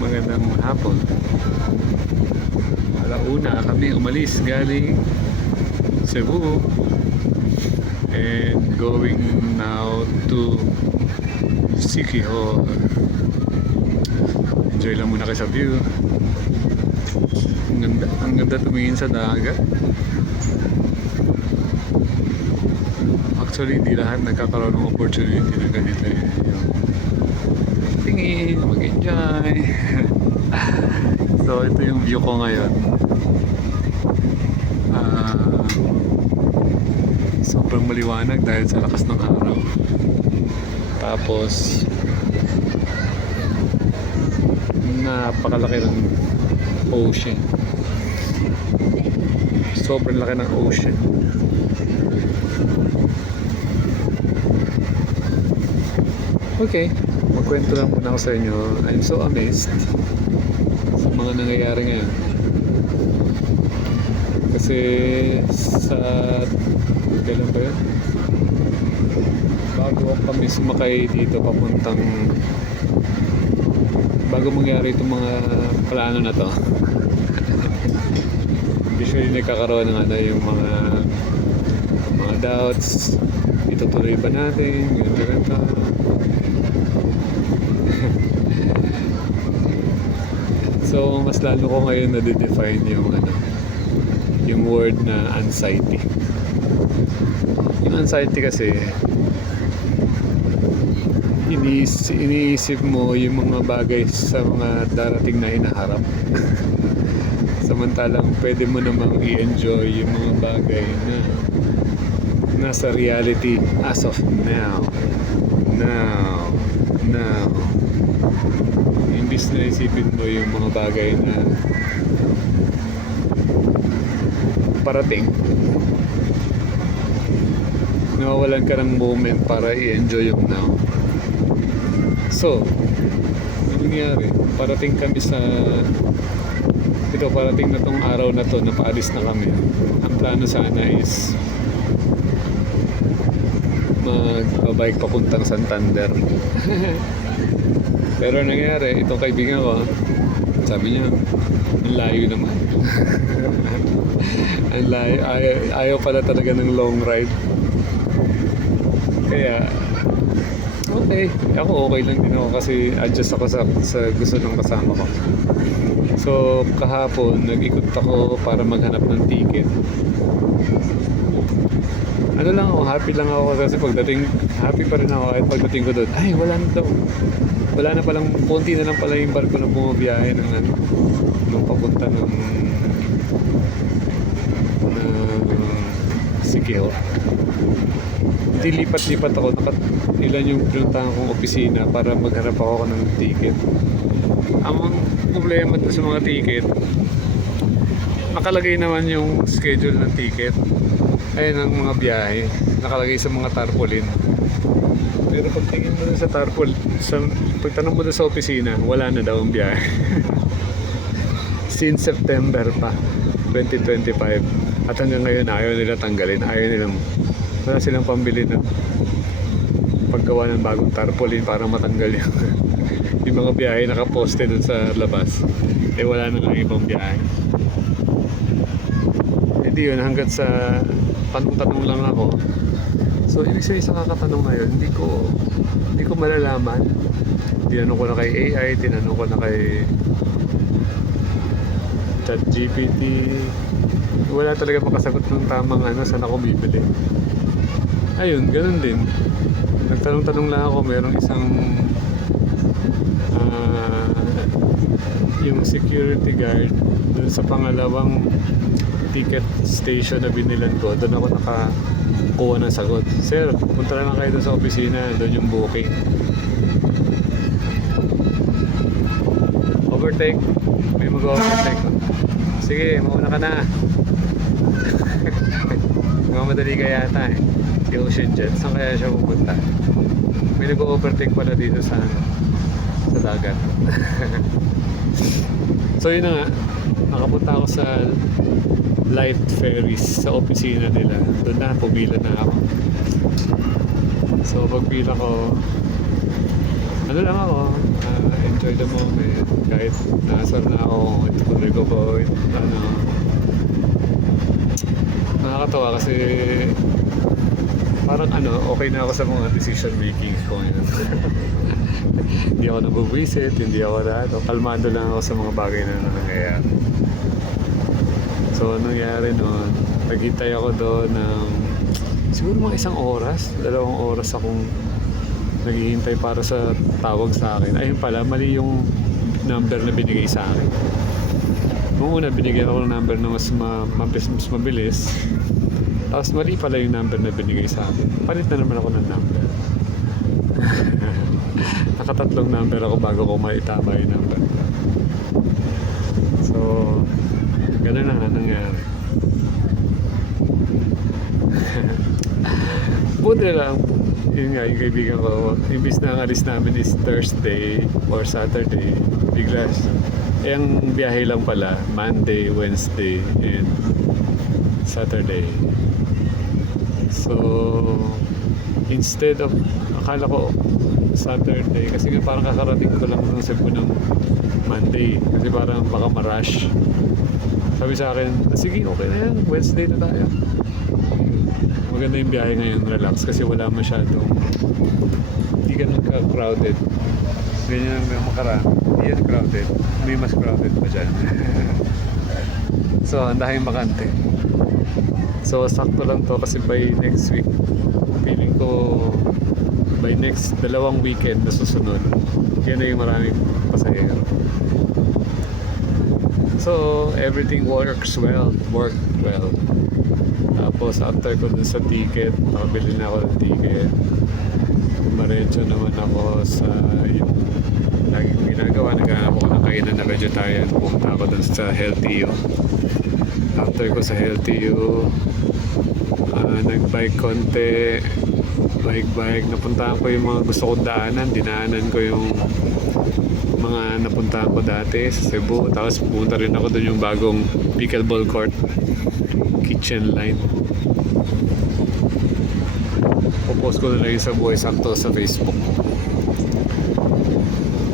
magandang hapon. Alauna kami umalis galing Cebu and going now to Siquijor. Enjoy lang muna kayo sa view. Ang ganda tumingin sa dagat. Actually, hindi lahat nagkakaroon ng opportunity na ganito yung tingin, mag-enjoy. So, ito yung view ko ngayon. Sobrang maliwanag dahil sa lakas ng araw. Tapos, napakalaki ng ocean. Sobrang laki ng ocean. Okay, magkwento lang muna ako sa inyo. I'm so amazed sa mga nangyayari ngayon. Kasi sa kailan ba yun? Bago kami sumakay dito papuntang bago mangyari itong mga plano na to. Usually nagkakaroon ng yung mga doubts. Itutuloy ba natin? Ganito. So, mas lalo ko ngayon na-define yung word na anxiety. Yung anxiety kasi, iniisip mo yung mga bagay sa mga darating na hinaharap. Samantalang pwede mo namang i-enjoy yung mga bagay na nasa reality as of now. Imbis na isipin mo yung mga bagay na parating, nawawalan ka ng moment para i-enjoy yung now. So, ano nangyari? Parating na tong araw na to, napaalis na kami. Ang plano sana is mag-bike papuntang Santander. Pero nangyari, itong kaibigan ko, sabi niya, ang layo naman. Ang layo. Ayaw pala talaga ng long ride. Kaya, okay. Ako okay lang din ako kasi adjust ako sa gusto ng kasama ko. So, kahapon, nag-ikot ako para maghanap ng ticket. Ano lang ako, happy lang ako kasi happy pa rin ako kahit pagdating ko doon. Ay, wala na daw. Wala na palang, konti na lang pala yung barko na bumabiyahe nung papunta ng Siquijor. Hindi lipat-lipat ako. Ilan yung pinuntahan kong opisina para maghanap ako ng ticket. Ang problema doon sa mga ticket, nakalagay naman yung schedule ng ticket. Ayun ang mga biyahe, nakalagay sa mga tarpaulin. Pero pagtingin mo sa tarpaulin, pagtanong mo sa opisina, wala na daw ang biyahe. Since September pa, 2025. At hanggang ngayon, ayaw nila tanggalin. Wala silang pambili ng paggawa ng bagong tarpaulin para matanggal yung mga biyahe nakaposte dun sa labas. Eh wala na nga ibang biyahe. Hindi yun, hanggat sa tanong-tanong lang ako. So, ibig sabihin sa kakatanong ngayon, hindi ko malalaman. Tinanong ko na kay AI, tinanong ko na kay ChatGPT. Wala talaga makasagot ng tamang saan ako bibili. Ayun, ganun din. Nagtanong-tanong lang ako, merong isang yung security guard dun sa pangalawang ticket station na binilan ko, doon ako nakakuha ng sagot. Sir, punta lang kayo doon sa opisina, doon yung booking. Overtake, may mag-overtake. Sige, mauna ka na. Mamadali ka yata si Ocean Jet, saan kaya siya pupunta? May nag-overtake pala dito sa dagat. So yun na nga, nakapunta ako sa light ferries sa opisina nila. Doon na, pumila na ako. So pagpila ko, ano lang ako, enjoy the moment. Kahit nasar na ako, itutuloy ko po, ano, nakakatawa kasi parang ano, okay na ako sa mga decision making ko ngayon. Hindi ako nabubwisit, hindi ako na ano, kalmado lang ako sa mga bagay na nangyayari. So, anong nangyari noon, naghintay ako doon ng siguro mga 1 oras, 2 oras akong naghihintay para sa tawag sa akin. Ayun pala, mali yung number na binigay sa akin. Noong una, binigyan ako ng number na mas mabilis. Tapos mali pala yung number na binigay sa akin. Palit na naman ako ng number. Nakatatlong number ako bago ko maitama yung number. So, ganun na nga nangyari. Buti lang, yun nga, yung kaibigan ko, imbis na ang alis namin is Thursday or Saturday, bigla, ang biyahe lang pala, Monday, Wednesday, and Saturday. So, instead of, akala ko Saturday, kasi nga parang kakarating ko lang ng Cebu ng Monday, kasi parang baka ma-rush. Sabi sa akin, sige, okay na yan, Wednesday na tayo. Maganda yung biyahe ngayon, relax, kasi wala masyadong, hindi ganun ka-crowded. Ganyan ang makaraan, hindi yan crowded, may mas crowded pa dyan. So, ang daming bakante. So, sakto lang to kasi by next week, feeling ko by next 2 weekend na susunod, yan na yung maraming pasahero. So, everything worked well. Tapos, after ko dun sa ticket, nakabili na ako ng ticket. Diretso naman ako sa yung laging ginagawa. Naghanap ako ng kainan na vegetarian. Pumunta ako dun sa Healthy U. After ko sa Healthy U, nag-bike konti. Bike. Napuntahan ko yung mga gusto kong daanan. Dinaanan ko yung mga napuntahan ko dati sa Cebu. Tapos pumunta rin ako dun yung bagong pickleball court, kitchen line. Popost ko na lang yung sa buhay sakto sa Facebook.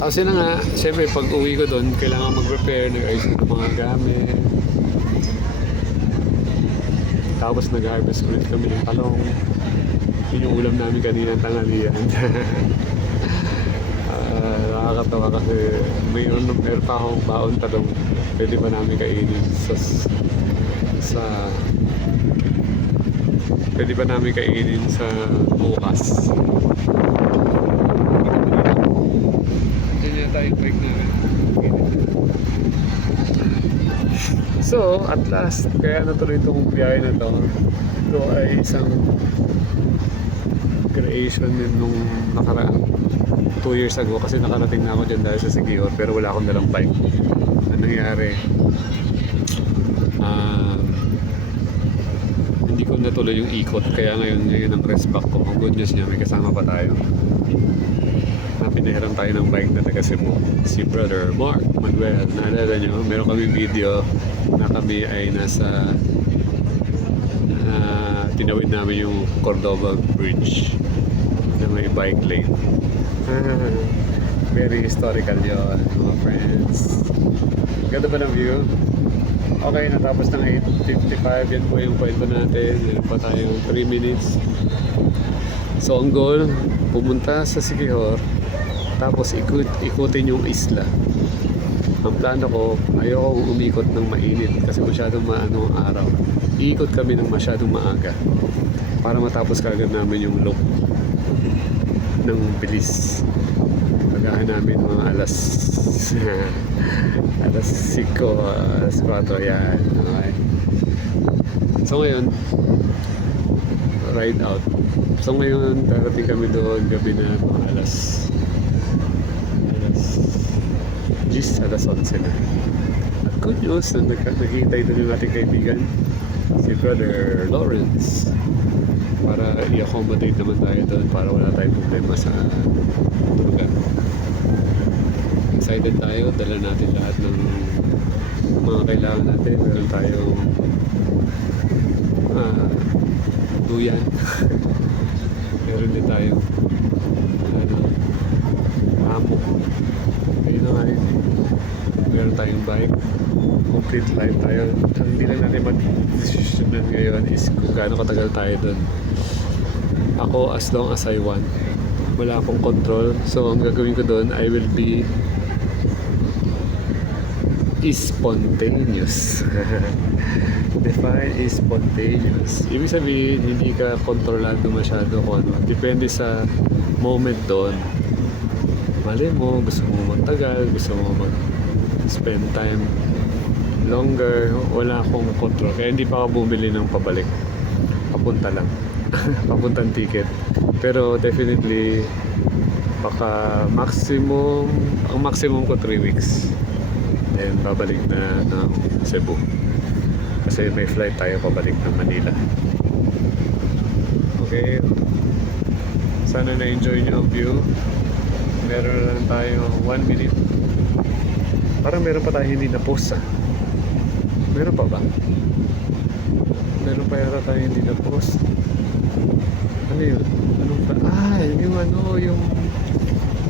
Tapos yun na nga, syempre pag uwi ko dun, kailangan mag-prepare, nag-ayos ng mga gamit. Tapos nag-harvest ulit kami ng talong. Yun yung ulam namin kanina ng tanghalian. Nakakatawa kasi meron pa akong baon talong. Pwede pa namin kainin pwede pa namin kainin sa bukas. Diyan yata yung bike namin. So, at last, kaya natuloy itong biyahe na to. Ito ay isang creation din nung nakaraan 2 years ago kasi nakarating na ako dyan dahil sa Siquijor pero wala akong dalang bike. Ano nangyari? Hindi ko natuloy yung ikot kaya ngayon ang rest back ko. Ang good news niya, may kasama pa tayo. Pinahiram tayo ng bike na taga Cebu, si Brother Mark Manuel. Naalala nyo, meron kami video na kami ay nasa tinawid namin yung Cordova Bridge na may bike lane. Very historical yun, mga friends. Ganda ba ng view? Okay, natapos ng 8:55. Yan po yung kwento natin. Meron pa tayong 3 minutes. So, ang goal, pumunta sa Siquijor, tapos ikutin yung isla. Ang plano ko, ayoko umikot ng mainit kasi masyadong maano ang araw. Iikot kami ng masyadong maaga para matapos kagad namin yung loop ng bilis. Pagahan namin mga alas 5, alas 4 yan. Okay. So ngayon, ride out. So ngayon, darating kami doon gabi na mga alas 11 na. At good news na nakikita doon yung ating kaibigan, si Brother Lawrence, para i-accommodate naman tayo doon para wala tayong problema sa tulugan. Excited tayo, dala natin lahat ng mga kailangan natin. Meron tayong duyan. Meron din tayong amo ko. Ayun na nga yun. Meron tayong bike. Complete life tayo. Ang hindi lang natin mag-decision ngayon is kung gaano katagal tayo dun. Ako, as long as I want. Wala akong control. So, ang gagawin ko dun, I will be spontaneous. Define is spontaneous. Ibig sabihin, hindi ka kontrolado masyado kung ano. Depende sa moment doon. Mali mo, gusto mo magtagal, gusto mo mag-spend time longer. Wala akong control. Kaya hindi pa ako bumili ng pabalik. Papunta lang. Papuntang ticket. Pero definitely, baka ang maximum ko 3 weeks. Then babalik na ng Cebu. Kasi may flight tayo pabalik ng Manila. Okay. Sana na-enjoy nyo ang view. Meron na lang tayo 1 minute. Parang meron pa tayo hindi na-post ah. Meron pa ba? Meron pa yata tayo hindi na-post. Ano yun? Anong pa?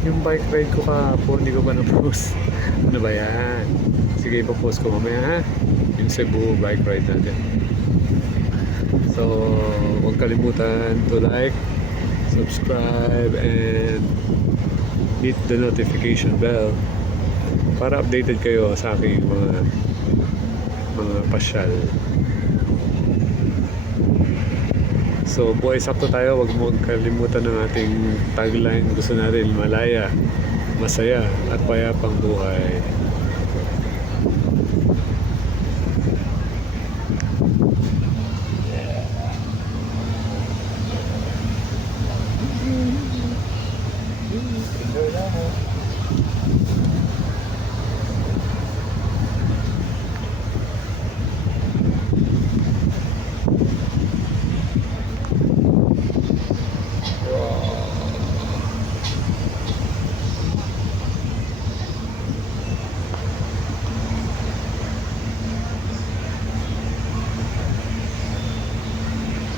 Yung bike ride ko kahapon, hindi ko pa na-post. Ano ba yan? Sige, ipapost ko mamaya ha. Yung Cebu bike ride natin. So, huwag kalimutan to like, subscribe, and hit the notification bell para updated kayo sa aking mga pasyal. So, buhay sakto tayo. Huwag mo kalimutan ng ating tagline. Gusto natin malaya, masaya, at payapang buhay.